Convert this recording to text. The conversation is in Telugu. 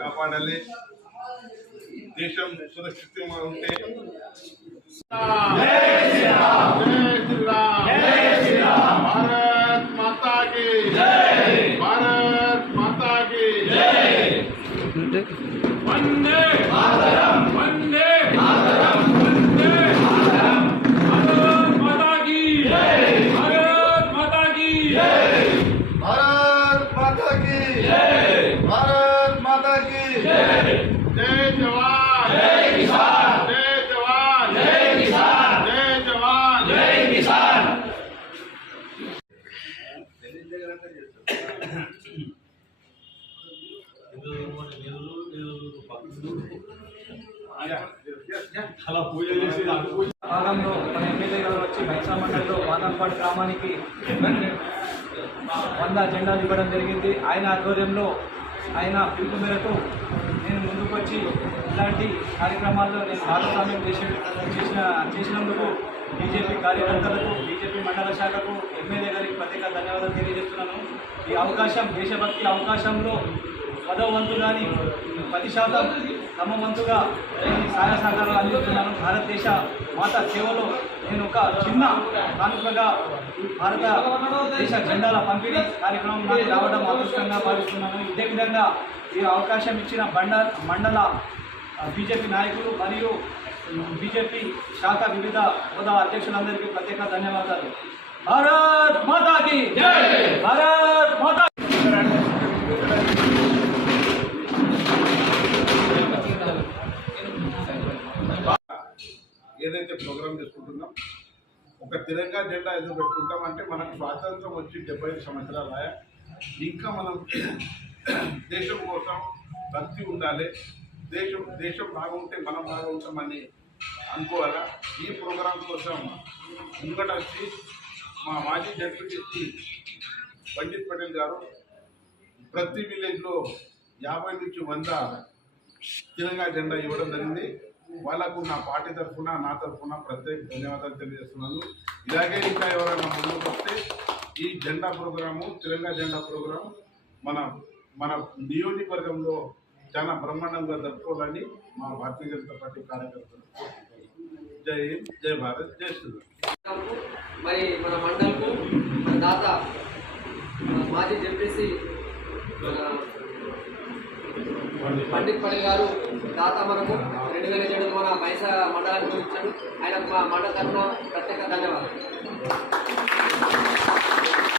కాపాడాలి, దేశం సురక్షితంగా ఉంటే భారత్ మాతా కీ జై, భారత్ మాతా కీ జై, వందే మాతరం, వందే మాతరం, వందే మాతరం, భారత్ మాతా కీ జై, భారత్ మాతా కీ జై, భారత్ మాతా కీ జై, భారత్ మాతా కీ జై, జై జవాన్ జై కిసాన్, జై జవాన్ జై కిసాన్, జై జవాన్ జై కిసాన్. భాగంలో మన ఎమ్మెల్యే గారు వచ్చి బైసా మండలిలో వాదంపాడు గ్రామానికి 100 జెండాలు ఇవ్వడం జరిగింది. ఆయన ఆధ్వర్యంలో ఆయన పిలుపు మేరకు నేను ముందుకు వచ్చి ఇలాంటి కార్యక్రమాల్లో నేను భాగస్వామ్యం చేసినందుకు బీజేపీ కార్యకర్తలకు, బీజేపీ మండల శాఖకు, ఎమ్మెల్యే గారికి ప్రత్యేక ధన్యవాదాలు తెలియజేస్తున్నాను. ఈ అవకాశం, దేశభక్తి అవకాశంలో 10వ వంతు కానీ 10% తమ వంతుగా నేను సహాయ సహకారాలు అందిస్తున్నాను. భారతదేశ మాత సేవలో నేను ఒక చిన్న కానుకగా భారతదేశ జెండాల పంపిణీ కార్యక్రమం నాకు రావడం అదృష్టంగా భావిస్తున్నాను. ఇదే విధంగా ఈ అవకాశం ఇచ్చిన మండల బీజేపీ నాయకులు మరియు బీజేపీ శాఖ వివిధ హోదా అధ్యక్షులందరికీ ప్రత్యేక ధన్యవాదాలు. భారత్ మాతా కీ జై, భారత్ మాతా. ఏదైతే ప్రోగ్రామ్ చేసుకుంటున్నాం, ఒక తిరంగా జెండా ఎందుకు పెట్టుకుంటాం అంటే మనకు స్వాతంత్రం వచ్చి 75 సంవత్సరాలు ఆయా. ఇంకా మనం దేశం కోసం భక్తి ఉండాలి, దేశం బాగుంటే మనం బాగుంటామని అనుకోవాలా. ఈ ప్రోగ్రాం కోసం ముంగట వచ్చి మా మాజీ జడ్పీటీసీ పండిత్ పటేల్ గారు ప్రతి విలేజ్లో 50 నుంచి 100 తిరంగా జెండా ఇవ్వడం జరిగింది. వాళ్ళకు నా పార్టీ తరఫున, నా తరఫున ప్రత్యేక ధన్యవాదాలు తెలియజేస్తున్నాను. ఇలాగే ఇంకా ఎవరైనా ముందుకు వస్తే ఈ జెండా ప్రోగ్రాము, తిరంగా జెండా ప్రోగ్రాం మన నియోజకవర్గంలో చాలా బ్రహ్మాండంగా జరుపుకోవాలని మా భారతీయ జనతా పార్టీ కార్యకర్తలు. జై హింద్, జై భారత్, జై శ్రీరామ్. మరి మన మండలకు మన దాత మాజీ జడ్పీసీ పండిత్ పటేల్ గారు దాత మనకు 2000 జెండాలు మన బైసా మండలానికి ఇచ్చాడు. ఆయన మా మండల తరఫున ప్రత్యేక ధన్యవాదాలు.